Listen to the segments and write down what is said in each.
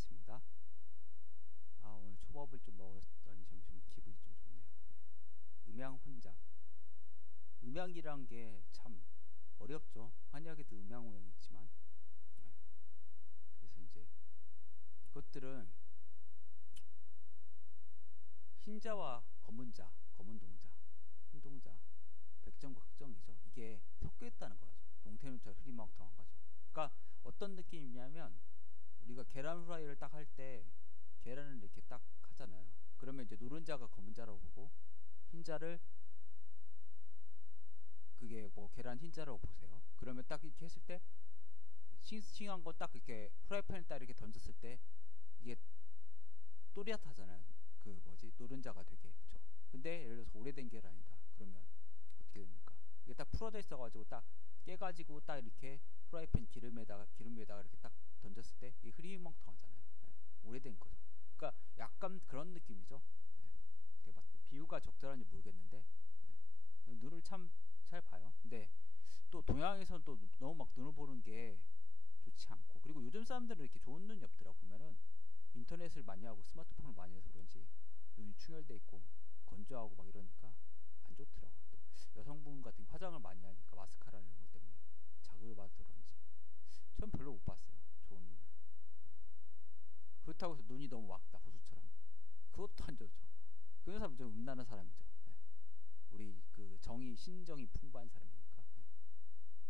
시작하겠습니다. 오늘 초밥을 좀 먹었더니 점심 기분이 좀 좋네요. 음양 혼잡. 음양이란 게 참 어렵죠. 한약에도 음양 오양이 있지만, 그래서 이제 이것들은 흰자와 검은자, 검은동자, 흰동자, 백정과 흑정이죠. 이게 섞여 있다는 거죠. 동태눈자 흐리멍텅한 거죠. 그러니까 어떤 느낌이냐면 우리가 계란 후라이를 딱 할 때 계란을 이렇게 딱 하잖아요. 그러면 이제 노른자가 검은자라고 보고 흰자를 그게 뭐 계란 흰자라고 보세요. 그러면 딱 이렇게 했을 때 싱싱한 거 딱 이렇게 후라이팬에 딱 이렇게 던졌을 때 이게 또렷하잖아요. 그 뭐지 노른자가 되게 그쵸. 근데 예를 들어서 오래된 계란이다. 그러면 어떻게 됩니까? 이게 딱 풀어져 있어가지고 딱 깨가지고 딱 이렇게 후라이팬 기름에다가 이렇게 딱 던졌을 때 이게 흐리멍텅하잖아요. 오래된 거죠. 그러니까 약간 그런 느낌이죠. 비유가 적절한지 모르겠는데 눈을 참 잘 봐요. 근데 또 동양에서는 또 너무 막 눈을 보는 게 좋지 않고, 그리고 요즘 사람들은 이렇게 좋은 눈이 없더라고. 보면은 인터넷을 많이 하고 스마트폰을 많이 해서 그런지 눈이 충혈돼 있고 건조하고 막 이러니까 안 좋더라고요. 또 여성분 같은 화장을 많이 하니까 마스카라 이런 것 때문에 자극을 받아서 그런지 전 별로 못 봤어요. 좋은 눈을. 그렇다고 해서 눈이 너무 왁다 호수처럼 그것도 안 좋죠. 그런 사람은 좀 음란한 사람이죠. 우리 그 신정이 풍부한 사람이니까.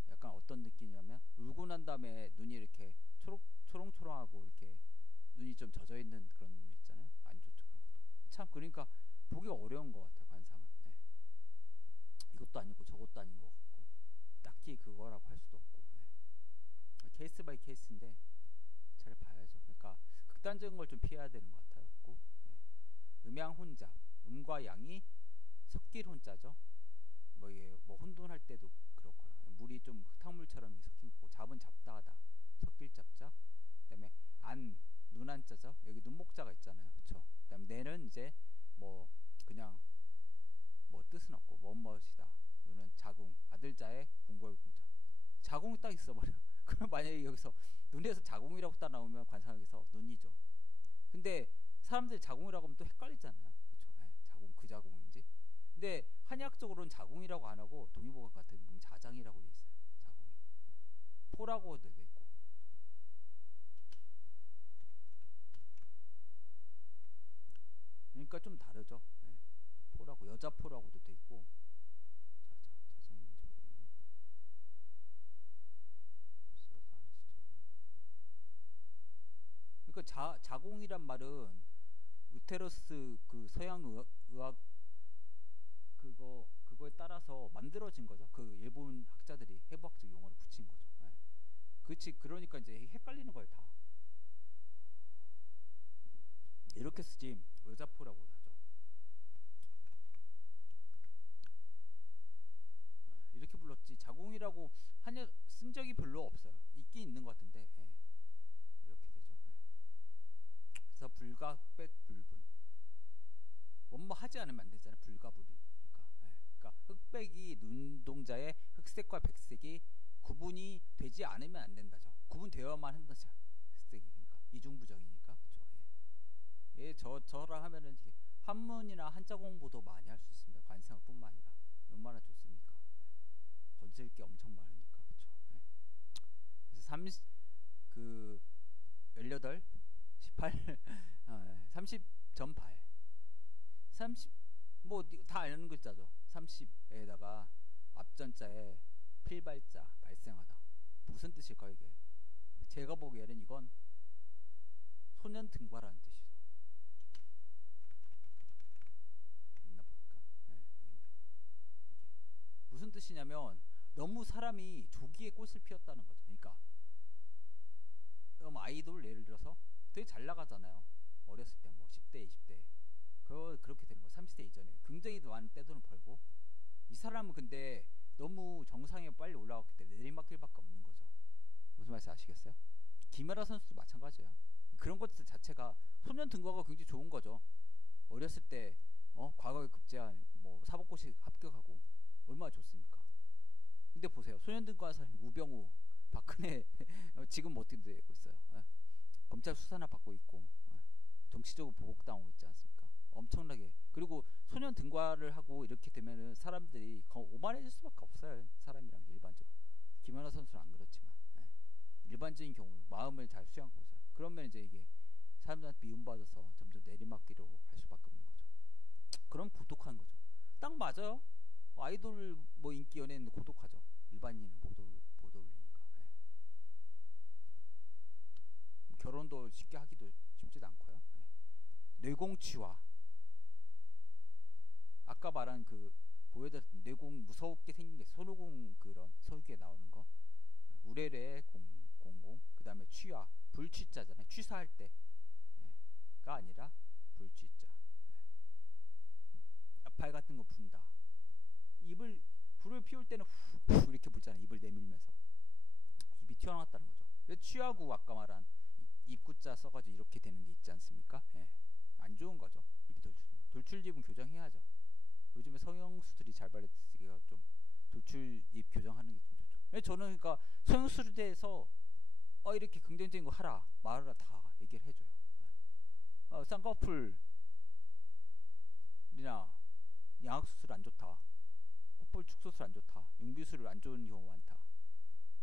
약간 어떤 느낌이냐면 울고 난 다음에 눈이 이렇게 초롱초롱하고 이렇게 눈이 좀 젖어 있는 그런 눈 있잖아요. 안 좋죠. 그런 것도 참. 그러니까 보기가 어려운 것 같아요. 관상은. 이것도 아니고 저것도 아닌 것 같고 딱히 그거라고 할 수도 없고. 케이스 바이 케이스인데 잘 봐야죠. 그러니까 극단적인 걸 좀 피해야 되는 것 같아요. 꼭. 음양 혼잡, 음과 양이 섞일 혼자죠. 뭐 이게 뭐 혼돈할 때도 그렇고요. 물이 좀 흙탕물처럼 섞인 거고, 잡은 잡다하다, 섞일 잡자. 그다음에 눈안자죠. 여기 눈목자가 있잖아요. 그렇죠? 그다음에 내는 이제 뭐 그냥 뭐 뜻은 없고 멋멋이다. 눈은 자궁, 아들자의 궁궐궁자. 자궁이 딱 있어버려. 그럼 만약에 여기서 눈에서 자궁이라고 딱 나오면 관상학에서 눈이죠. 근데 사람들이 자궁이라고 하면 또 헷갈리잖아요. 그렇죠? 자궁 그 자궁인지. 근데 한의학적으로는 자궁이라고 안 하고 동의보감 같은 몸 자장이라고 돼 있어요. 자궁이. 포라고 되어 있고. 그러니까 좀 다르죠. 포라고, 여자 포라고도 돼 있고. 자장 있는지 모르겠네요. 써서 하나씩 적었네요. 그러니까 자궁이란 말은 우테러스 그 서양 의학 그거에 따라서 만들어진 거죠. 그 일본 학자들이 해부학적 용어를 붙인 거죠. 그렇지. 그러니까 이제 헷갈리는 거예요. 다 이렇게 쓰지 여자포라고 하죠. 이렇게 불렀지 자궁이라고 한여 쓴 적이 별로 없어요. 있긴 있는 것 같은데 이렇게 되죠. 그래서 불가백불분 뭐뭐 하지 않으면 안 되잖아요. 불가불이. 그러니까 흑백이 눈동자의 흑색과 백색이 구분이 되지 않으면 안 된다죠. 구분되어야만 한다죠. 흑색이. 그러니까 이중부정이니까. 그렇죠. 저랑 하면은 이게 한문이나 한자 공부도 많이 할 수 있습니다. 관상뿐만 아니라. 얼마나 좋습니까? 건질 게 엄청 많으니까. 그렇죠. 그래서 18, 18, 30.8 30 뭐 다 아는 글자죠. 30에다가 앞전자에 필발자 발생하다. 무슨 뜻일까요 이게? 제가 보기에는 이건 소년 등과라는 뜻이죠. 있나 볼까? 여기 있네. 이게 무슨 뜻이냐면 너무 사람이 조기에 꽃을 피웠다는 거죠. 그러니까 아이돌 예를 들어서 되게 잘 나가잖아요. 어렸을 때 뭐 10대 20대 그렇게 되는 거예요. 30대 이전에 굉장히 많은 떼돈을 벌고, 이 사람은 근데 너무 정상에 빨리 올라갔기 때문에 내리막길밖에 없는 거죠. 무슨 말인지 아시겠어요? 김연아 선수도 마찬가지야. 그런 것 자체가 소년 등과가 굉장히 좋은 거죠. 어렸을 때 과거에 급제한 뭐 사법고시 합격하고 얼마나 좋습니까? 근데 보세요. 소년 등과 사람이 우병우, 박근혜 지금 어떻게 되고 있어요? 검찰 수사나 받고 있고 정치적으로 보복당하고 있지 않습니까? 엄청나게. 그리고 소년 등과를 하고 이렇게 되면은 사람들이 오만해질 수밖에 없어요. 사람이란 게 일반적으로. 김연아 선수는 안 그렇지만 일반적인 경우 마음을 잘 수양 보자. 그러면 이제 이게 사람들한테 미움받아서 점점 내리막기로 갈 수밖에 없는 거죠. 그럼 고독한 거죠. 딱 맞아요. 아이돌 뭐 인기 연예인은 고독하죠. 일반인은 못 어울리니까. 결혼도 쉽게 하기도 쉽지도 않고요. 뇌공치화. 아까 말한 그 보여드렸던 뇌공 무섭게 생긴 게 손오공 그런 서유기에 나오는 거. 우레레 공공. 그 다음에 취화. 불취자잖아요. 취사할 때가 아니라 불취자. 발 같은 거 분다. 입을 불을 피울 때는 후 이렇게 불잖아요. 입을 내밀면서 입이 튀어나왔다는 거죠. 그래서 취하고 아까 말한 입구자 써가지고 이렇게 되는 게 있지 않습니까? 안 좋은 거죠. 입이 돌출입은 교정해야죠. 요즘에 성형수술이 잘 발달됐으니까 좀 돌출입 교정하는 게 좀 좋죠. 저는 그러니까 성형수술대에서 이렇게 긍정적인 거 하라 말하라 다 얘기를 해줘요. 쌍꺼풀이나 양악수술 안 좋다, 콧볼 축소술 안 좋다, 융비술 안 좋은 경우 많다,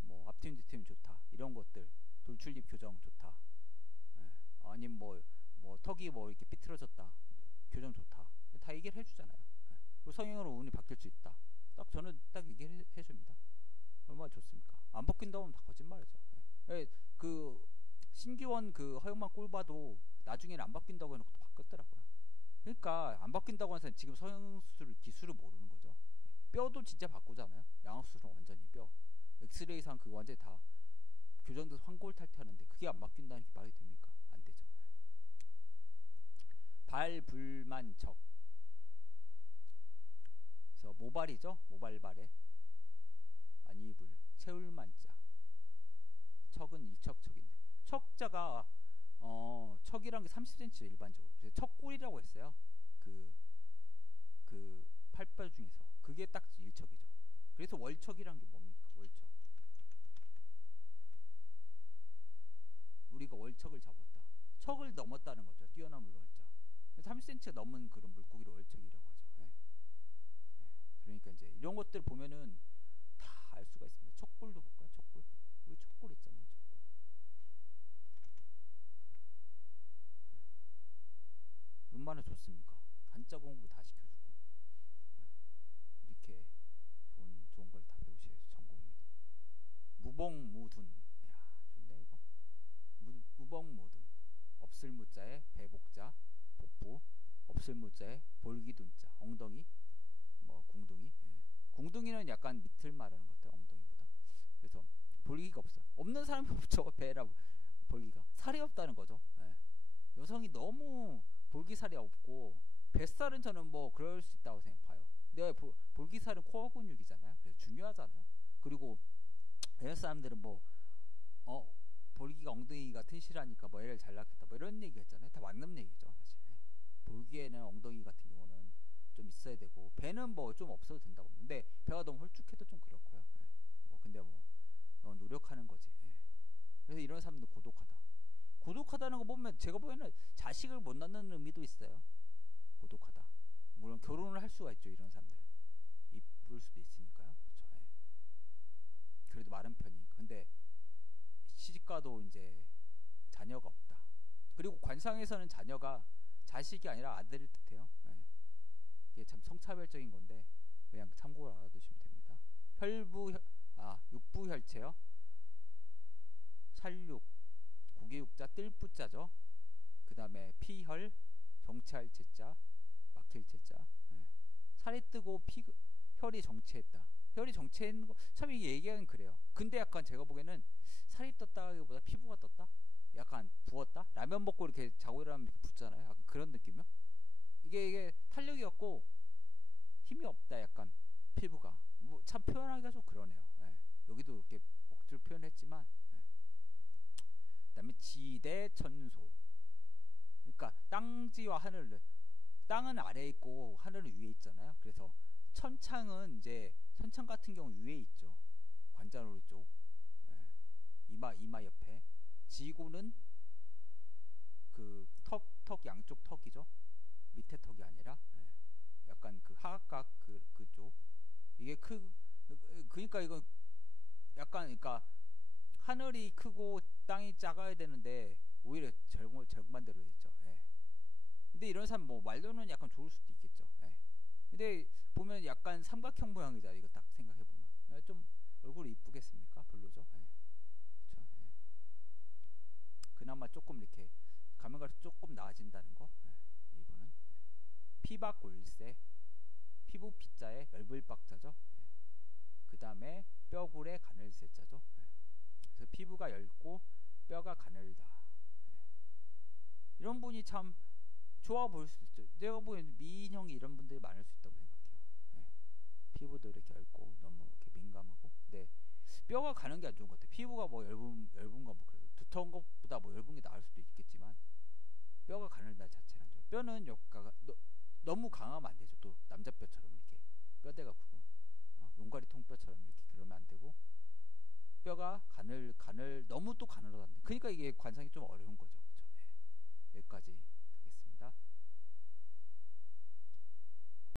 뭐 앞트임 뒤트임 좋다, 이런 것들 돌출입 교정 좋다. 아니면 뭐 턱이 뭐 이렇게 삐뚤어졌다, 교정 좋다, 다 얘기를 해주잖아요. 그리고 성형으로 운이 바뀔 수 있다. 딱 저는 딱 얘기를 해줍니다. 얼마나 좋습니까? 안 바뀐다고 하면 다 거짓말이죠. 그 신기원 그 허영만 꼴 봐도 나중에는 안 바뀐다고 해놓고 또 바뀌었더라고요. 그러니까 안 바뀐다고 하는 사람 지금 성형수술 기술을 모르는 거죠. 뼈도 진짜 바꾸잖아요. 양악수술은 완전히 뼈, 엑스레이상 그거 완전히 다 교정돼서 환골탈태하는데 그게 안 바뀐다는 게 말이 됩니까? 안 되죠. 발불만척. 그래서 모발이죠. 모발발에 안이불 채울만자. 척은 일척척인데 척자가 척이란 게 30cm죠 일반적으로. 그래서 척골이라고 했어요. 그 팔뼈 중에서 그게 딱 일척이죠. 그래서 월척이란 게 뭡니까? 월척. 우리가 월척을 잡았다. 척을 넘었다는 거죠. 뛰어난 물건자. 30cm가 넘은 그런 물고기를 월척이라고 하죠. 그러니까 이제 이런 것들 보면은 다 알 수가 있습니다. 척골도 볼까요? 척골. 우리 척골 있잖아요. 척골. 얼마나 좋습니까? 단자 공부 다 시켜주고 이렇게 좋은 걸 다 배우셔야죠. 전 국민. 무봉무둔. 야, 좋네 이거. 무봉무둔. 없을 무자에 배복자 복부, 없을 무자에 볼기둔자 엉덩이, 뭐 궁둥이. 궁둥이는 약간 밑을 말하는 것 같아요. 엉덩이보다. 그래서 볼기가 없어요. 없는 사람이 없죠. 배라 볼기가 살이 없다는 거죠. 여성이 너무 볼기살이 없고 뱃살은 저는 뭐 그럴 수 있다고 생각해요. 근데 볼기살은 코어 근육이잖아요. 그래서 중요하잖아요. 그리고 다른 사람들은 뭐 볼기가 엉덩이가 튼실하니까 뭐 애를 잘 낳겠다 뭐 이런 얘기 했잖아요. 다 맞는 얘기죠 사실. 볼기에는 엉덩이 같은 경우는 좀 있어야 되고 배는 뭐 좀 없어도 된다고. 근데 배가 너무 홀쭉해도 좀 그렇고요. 뭐 근데 뭐 노력하는 거지. 그래서 이런 사람들 고독하다는 거 보면 제가 보기에는 자식을 못 낳는 의미도 있어요. 고독하다. 물론 결혼을 할 수가 있죠. 이런 사람들은 이쁠 수도 있으니까요. 그렇죠. 그래도 마른 편이니까. 근데 시집가도 이제 자녀가 없다. 그리고 관상에서는 자녀가 자식이 아니라 아들을 뜻해요. 이게 참 성차별적인 건데 그냥 참고로 알아두시면 됩니다. 육부혈체요. 살육, 고개육자, 뜰부자죠. 그 다음에 피혈, 정체할 체자, 막힐 체자. 살이 뜨고 혈이 정체했다. 혈이 정체한 거 참 이게 얘기하긴 그래요. 근데 약간 제가 보기에는 살이 떴다기보다 피부가 떴다? 약간 부었다? 라면 먹고 이렇게 자고 일어나면 이렇게 붓잖아요. 약간 그런 느낌이요. 이게 탄력이 없고 힘이 없다. 약간 피부가 뭐 참 표현하기가 좀 그러네요. 여기도 이렇게 억지로 표현했지만. 그다음에 지대천소. 그러니까 땅지와 하늘. 땅은 아래에 있고 하늘은 위에 있잖아요. 그래서 천창은 이제 천창 같은 경우 위에 있죠. 관자놀이 쪽. 이마 옆에. 지구는 뒷턱 양쪽 턱이죠. 밑에 턱이 아니라 약간 그 하악각 그쪽 이게 그러니까 이건 약간 그러니까 하늘이 크고 땅이 작아야 되는데 오히려 정반대로 됐죠. 근데 이런 사람 뭐 말로는 약간 좋을 수도 있겠죠. 근데 보면 약간 삼각형 모양이잖아. 이거 딱 생각해 보면 좀 얼굴이 이쁘겠습니까? 별로죠. 그렇죠. 그나마 조금 이렇게 가면 갈수록 조금 나아진다는 거. 이분은 피박골세 피부 피자에 열불박자죠. 그 다음에 뼈굴에 가늘세자죠. 그래서 피부가 얇고 뼈가 가늘다. 이런 분이 참 좋아 보일 수도 있죠. 내가 보기엔 미인형이 이런 분들이 많을 수 있다고 생각해요. 피부도 이렇게 얇고 너무 이렇게 민감하고. 근데 뼈가 가는 게 안 좋은 것 같아. 피부가 뭐 얇은 거 뭐 그래도 두터운 것보다 뭐 얇은 게 나을 수도 있겠지만 뼈가 가늘다 자체는 안 좋아요. 뼈는 역가가 너무 강하면 안 되죠. 또 남자 뼈처럼 이렇게 뼈대가 크고 용가리 통뼈처럼 이렇게 그러면 안 되고 뼈가 너무 또 가늘어도 안 돼. 그러니까 이게 관상이 좀 어려운 거죠. 그렇죠? 여기까지 하겠습니다.